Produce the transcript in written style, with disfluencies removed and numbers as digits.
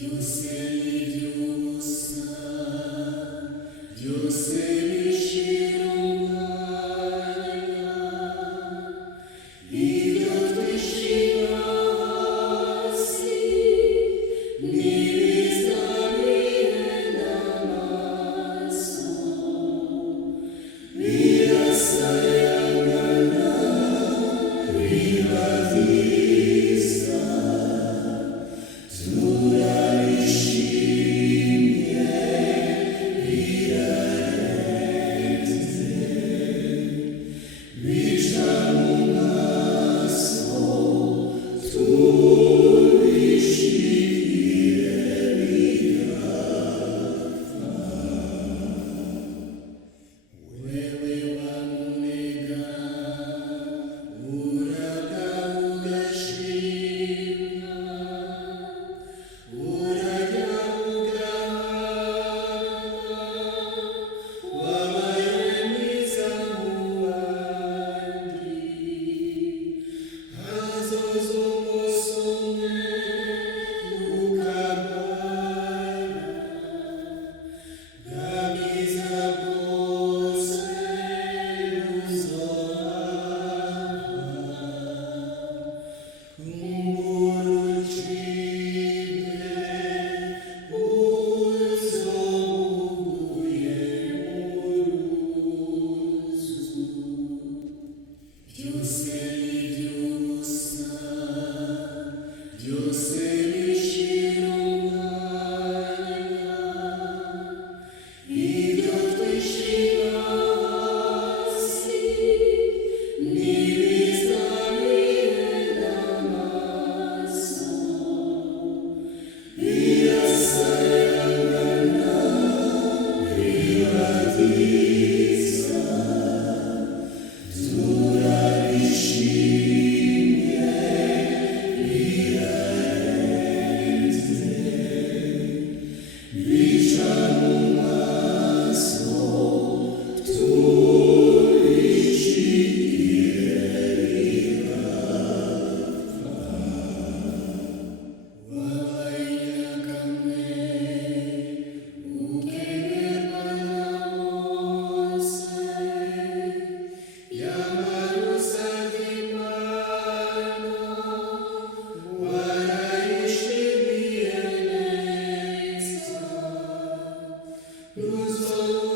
byose n'iby'ubusa, byose bishira umwanya, ibyo twishira hasi n'ibizabihenda amaso, birasayangana biba byiza, turabishimye birarenze, bica mu maso tubishimire bigapfa. Wewe wamunega uragaba ugashima, urajya ugahana, wabaye mwiza mu bandi, hazoza umunsi umwe ukarwara, bwa bwiza bwose buzohava, kumbura ucibwe uzobuye mu ruzu, byose n'iby'ubusa, byose bishira umwanya, ibyo twishira hasi n'ibizabihenda amaso, birasayangana biba byiza, turabishimye birarenze, bica mu maso tubishimire bigapfa. Wabaye nyakamwe ukenerwa na bose, yamara usabye Imana warayishimiye neza, ntuzobura